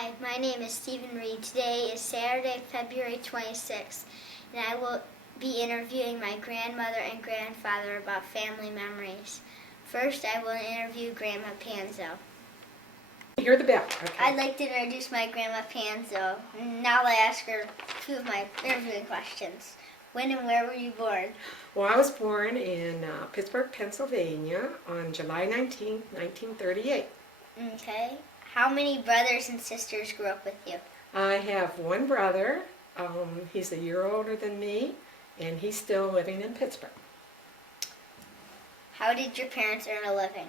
Hi, my name is Stephen Reid. Today is Saturday, February 26th, and I will be interviewing my grandmother and grandfather about family memories. First, I will interview Grandma Panzo. Hear the bell. Okay. I'd like to introduce my Grandma Panzo. Now I'll ask her a few of my interviewing questions. When and where were you born? Well, I was born in Pittsburgh, Pennsylvania on July 19, 1938. Okay. How many brothers and sisters grew up with you? I have one brother. He's a year older than me, and he's still living in Pittsburgh. How did your parents earn a living?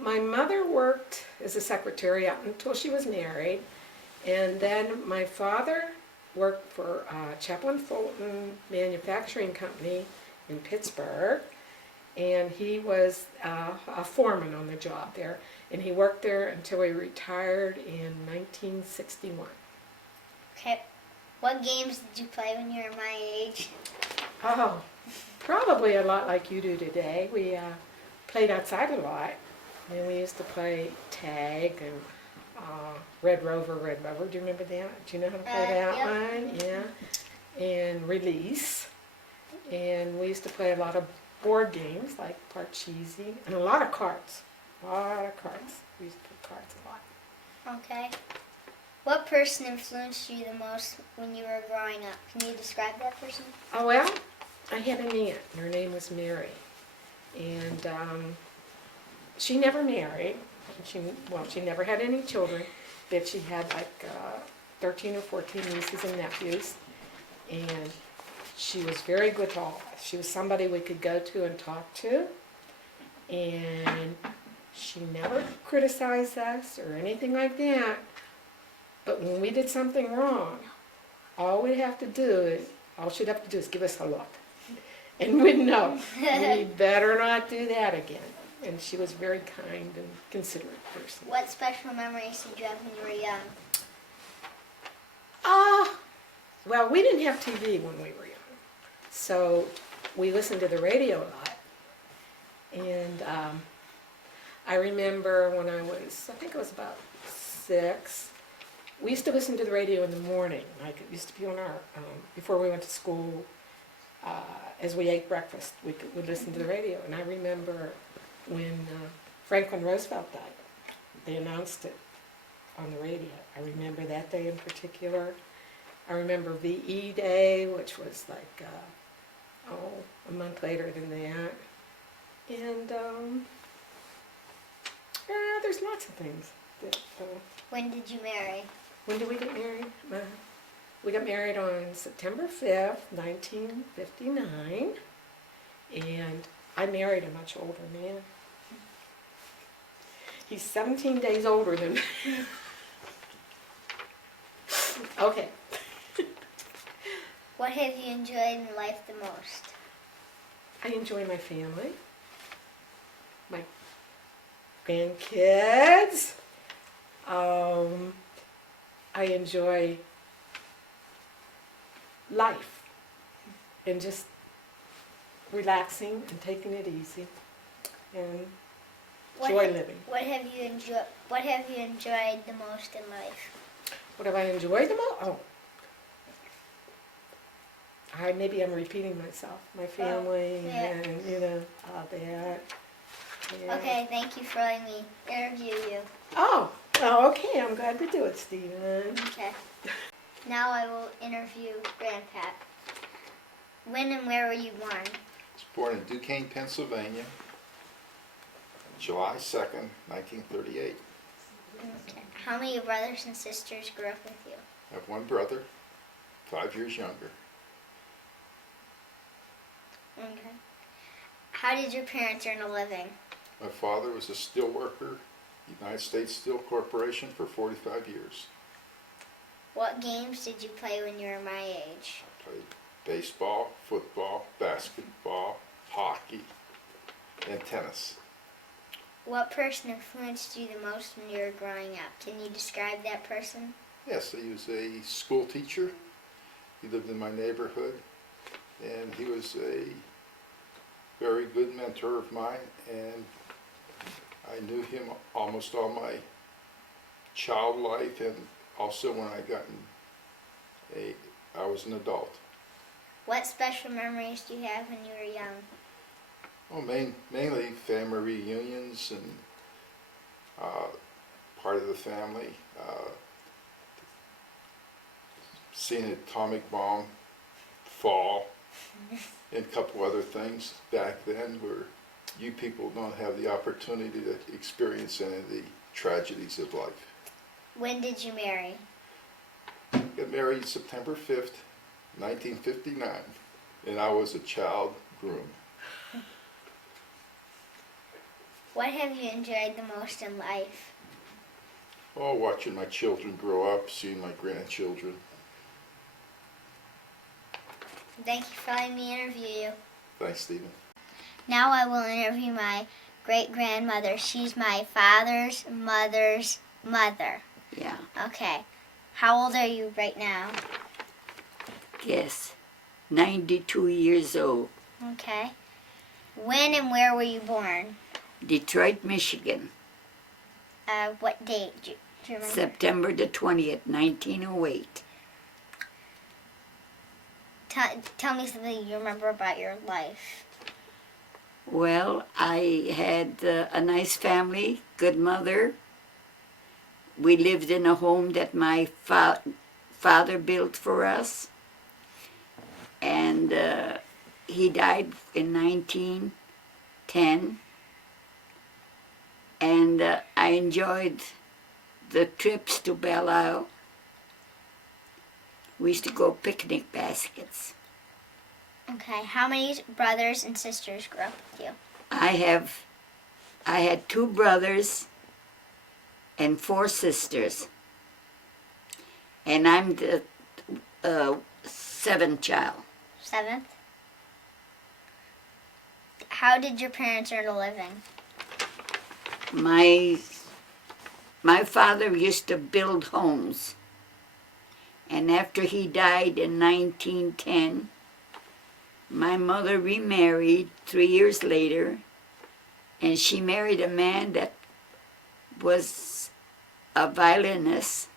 My mother worked as a secretary up until she was married, and then my father worked for Chaplin Fulton Manufacturing Company in Pittsburgh, and he was a foreman on the job there, and he worked there until he retired in 1961. Okay. What games did you play when you were my age? Oh, probably a lot like you do today. We played outside a lot, and we used to play tag and Red Rover, Red Rover. Do you remember that? Do you know how to play that Yep. one? Yeah. And Release. And we used to play a lot of board games like Parcheesi and a lot of cards. A lot of cards. We used to play cards a lot. Okay. What person influenced you the most when you were growing up? Can you describe that person? Oh, well, I had an aunt, and her name was Mary. And she never married. She never had any children, but she had like 13 or 14 nieces and nephews. And she was very good to all of us. She was somebody we could go to and talk to. And she never criticized us or anything like that. But when we did something wrong, all she'd have to do is give us a look. And we'd know, we better not do that again. And she was a very kind and considerate person. What special memories did you have when you were young? Well, we didn't have TV when we were young. So we listened to the radio a lot. And I remember when I think it was about 6, we used to listen to the radio in the morning. Like it used to be on our, before we went to school, as we ate breakfast, we would listen to the radio. And I remember when Franklin Roosevelt died, they announced it on the radio. I remember that day in particular. I remember VE Day, which was like, a month later than that. And there's lots of things. When did you marry? When did we get married? We got married on September 5th, 1959. And I married a much older man. He's 17 days older than me. Okay. What have you enjoyed in life the most? I enjoy my family, my grandkids. I enjoy life and just relaxing and taking it easy and enjoy living. What have you enjoyed the most in life? What have I enjoyed the most? Maybe I'm repeating myself. My family yeah. and all that. Yeah. Okay, thank you for letting me interview you. Oh, okay. I'm glad to do it, Stephen. Okay. Now I will interview Grandpa. When and where were you born? I was born in Duquesne, Pennsylvania, July 2nd, 1938. Okay. How many brothers and sisters grew up with you? I have one brother, 5 years younger. Okay. How did your parents earn a living? My father was a steel worker, United States Steel Corporation, for 45 years. What games did you play when you were my age? I played baseball, football, basketball, hockey, and tennis. What person influenced you the most when you were growing up? Can you describe that person? Yes, he was a school teacher. He lived in my neighborhood, and he was a very good mentor of mine, and I knew him almost all my child life and also when I was an adult. What special memories do you have when you were young? Well, mainly family reunions and part of the family. Seeing an atomic bomb fall and a couple other things back then where you people don't have the opportunity to experience any of the tragedies of life. When did you marry? Got married September 5th, 1959, and I was a child groom. What have you enjoyed the most in life? Oh, watching my children grow up, seeing my grandchildren. Thank you for letting me interview you. Thanks, Stephen. Now I will interview my great-grandmother. She's my father's mother's mother. Yeah. Okay. How old are you right now? Yes. 92 years old. Okay. When and where were you born? Detroit, Michigan. What date? Do you remember? September the 20th, 1908. Tell me something you remember about your life. Well, I had a nice family, good mother. We lived in a home that my father built for us. And he died in 1910. And I enjoyed the trips to Belle Isle. We used to go picnic baskets. Okay. How many brothers and sisters grew up with you? I had 2 brothers and 4 sisters. And I'm the 7th child. 7th. How did your parents earn a living? My father used to build homes. And after he died in 1910, my mother remarried 3 years later, and she married a man that was a violinist.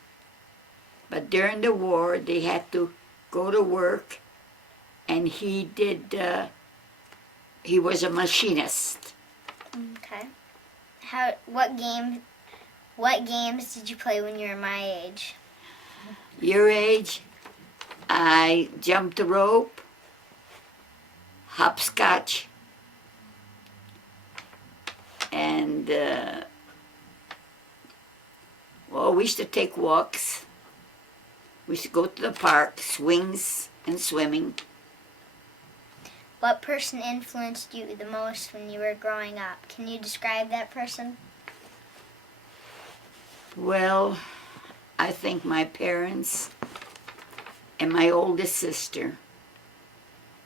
But during the war, they had to go to work, and he was a machinist. Okay. What games did you play when you were my age? Your age, I jumped the rope, hopscotch, and we used to take walks. We used to go to the park, swings and swimming. What person influenced you the most when you were growing up? Can you describe that person? Well, I think my parents and my oldest sister.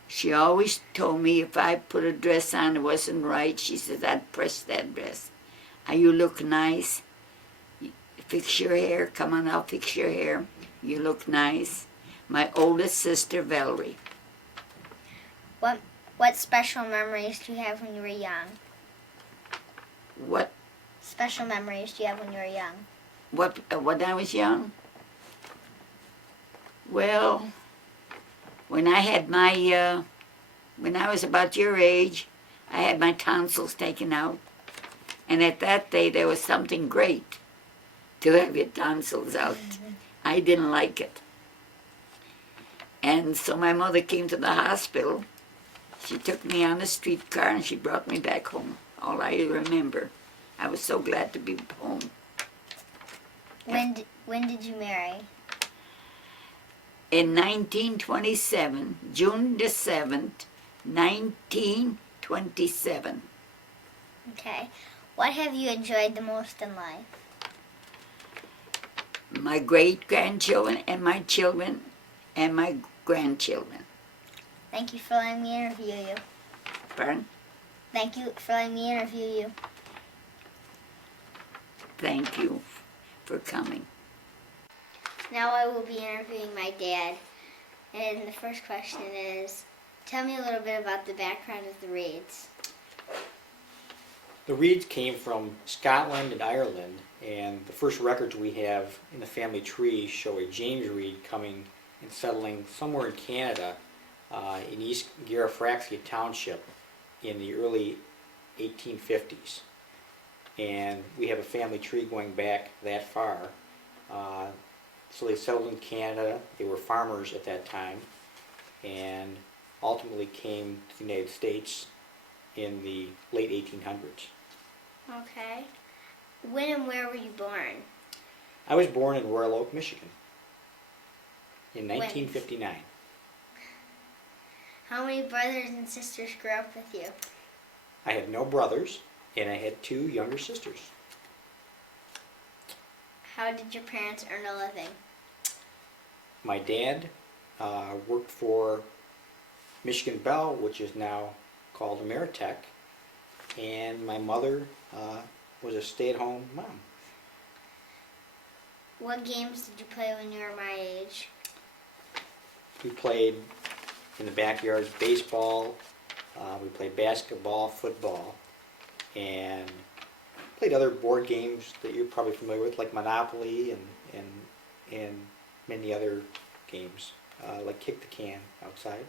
She always told me if I put a dress on that wasn't right, she said, I'd press that dress. You look nice. Fix your hair. Come on, I'll fix your hair. You look nice. My oldest sister, Valerie. What special memories do you have when you were young? What Special memories do you have when you were young? when I was young? Well, when I was about your age, I had my tonsils taken out. And at that day, there was something great to have your tonsils out. I didn't like it. And so my mother came to the hospital. She took me on a streetcar and she brought me back home. All I remember. I was so glad to be home. When did you marry? In 1927, June the 7th, 1927. Okay. What have you enjoyed the most in life? My great-grandchildren and my children and my grandchildren. Thank you for letting me interview you. Pardon? Thank you for letting me interview you. Thank you for coming. Now I will be interviewing my dad. And the first question is, tell me a little bit about the background of the Reids. The Reids came from Scotland and Ireland, and the first records we have in the family tree show a James Reid coming and settling somewhere in Canada, in East Garifraxia Township in the early 1850s. And we have a family tree going back that far. So they settled in Canada. They were farmers at that time, and ultimately came to the United States in the late 1800s. Okay. When and where were you born? I was born in Royal Oak, Michigan in When? 1959. How many brothers and sisters grew up with you? I had no brothers, and I had 2 younger sisters. How did your parents earn a living? My dad worked for Michigan Bell, which is now called Ameritech, and my mother was a stay-at-home mom. What games did you play when you were my age? We played in the backyard baseball, we played basketball, football, and played other board games that you're probably familiar with, like Monopoly and many other games, like Kick the Can outside.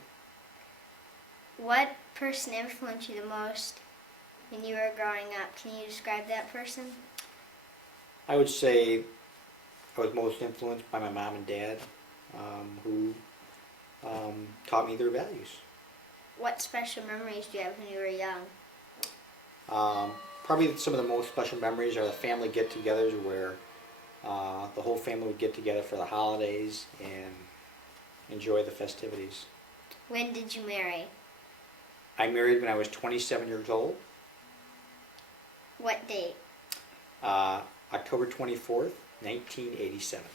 What person influenced you the most when you were growing up? Can you describe that person? I would say I was most influenced by my mom and dad, who taught me their values. What special memories do you have when you were young? Probably some of the most special memories are the family get-togethers where the whole family would get together for the holidays and enjoy the festivities. When did you marry? I married when I was 27 years old, What date? October 24th, 1987.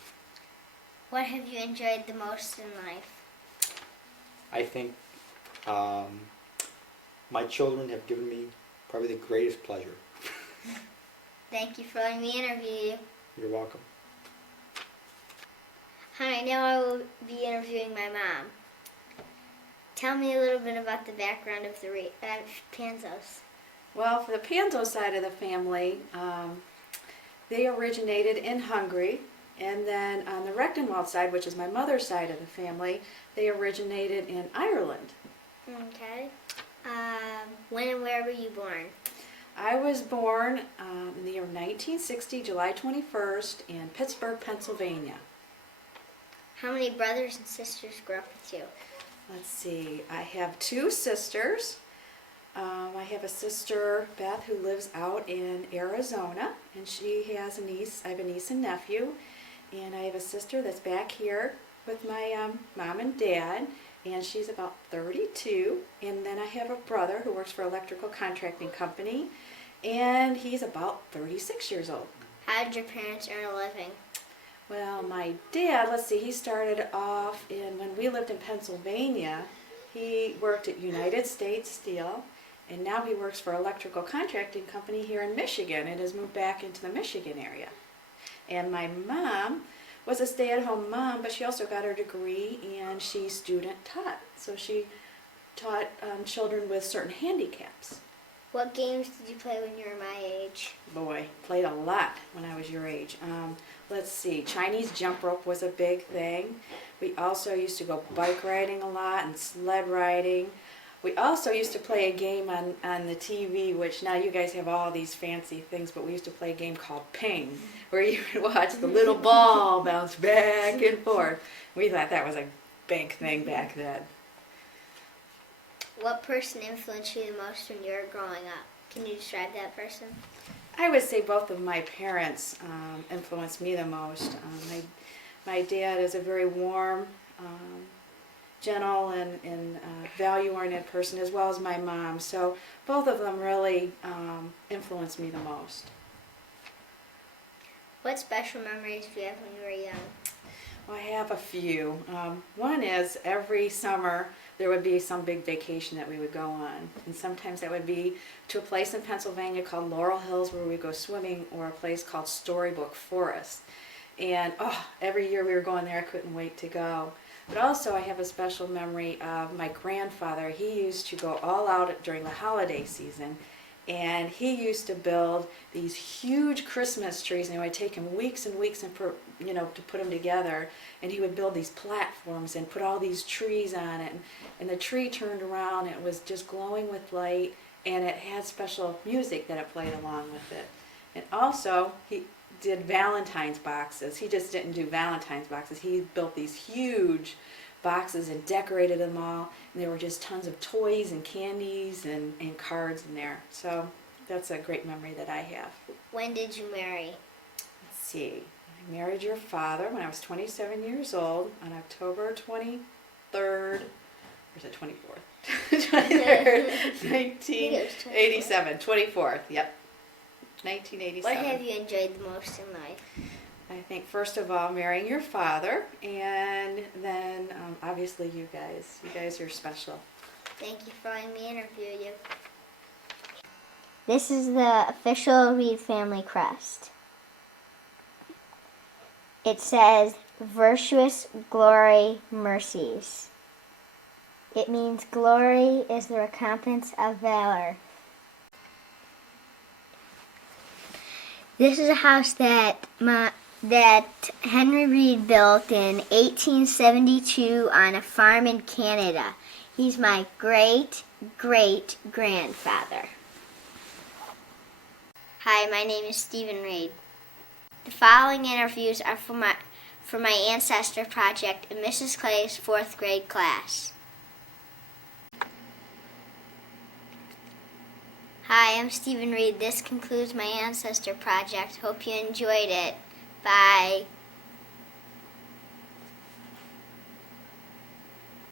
What have you enjoyed the most in life? I think my children have given me probably the greatest pleasure. Thank you for letting me interview you. You're welcome. Hi, now I will be interviewing my mom. Tell me a little bit about the background of the Panzos. Well, for the Panzo side of the family, they originated in Hungary, and then on the Rechtenwald side, which is my mother's side of the family, they originated in Ireland. Okay. When and where were you born? I was born in the year 1960, July 21st, in Pittsburgh, Pennsylvania. How many brothers and sisters grew up with you? Let's see, I have 2 sisters. I have a sister, Beth, who lives out in Arizona, and she has a niece. I have a niece and nephew, and I have a sister that's back here with my mom and dad, and she's about 32. And then I have a brother who works for an electrical contracting company, and he's about 36 years old. How did your parents earn a living? Well, my dad, let's see, he started off when we lived in Pennsylvania, he worked at United States Steel, and now he works for an electrical contracting company here in Michigan and has moved back into the Michigan area. And my mom was a stay-at-home mom, but she also got her degree and she student taught. So she taught children with certain handicaps. What games did you play when you were my age? Boy, played a lot when I was your age. Let's see, Chinese jump rope was a big thing. We also used to go bike riding a lot and sled riding. We also used to play a game on the TV, which now you guys have all these fancy things, but we used to play a game called Ping, where you would watch the little ball bounce back and forth. We thought that was a big thing back then. What person influenced you the most when you were growing up? Can you describe that person? I would say both of my parents influenced me the most. My dad is a very warm, gentle, and value-oriented person, as well as my mom. So both of them really influenced me the most. What special memories do you have when you were young? Well, I have a few. One is every summer there would be some big vacation that we would go on. And sometimes that would be to a place in Pennsylvania called Laurel Hills where we go swimming, or a place called Storybook Forest. And every year we were going there, I couldn't wait to go. But also I have a special memory of my grandfather. He used to go all out during the holiday season, And he used to build these huge Christmas trees, and it would take him weeks and weeks to put them together. And he would build these platforms and put all these trees on it. And the tree turned around, and it was just glowing with light, and it had special music that it played along with it. And also, he did Valentine's boxes. He just didn't do Valentine's boxes. He built these huge boxes and decorated them all, and there were just tons of toys and candies and cards in there. So that's a great memory that I have. When did you marry? Let's see. I married your father when I was 27 years old on October 23rd, or is it 24th? 23rd, 1987. 24th, yep. 1987. What have you enjoyed the most in life? I think first of all, marrying your father, and then obviously you guys. You guys are special. Thank you for letting me interview you. This is the official Reid family crest. It says, Virtuous Glory Mercies. It means glory is the recompense of valor. This is a house that Henry Reid built in 1872 on a farm in Canada. He's my great-great-grandfather. Hi, my name is Stephen Reid. The following interviews are for my Ancestor project in Mrs. Clay's 4th grade class. Hi, I'm Stephen Reid. This concludes my Ancestor project. Hope you enjoyed it. Bye.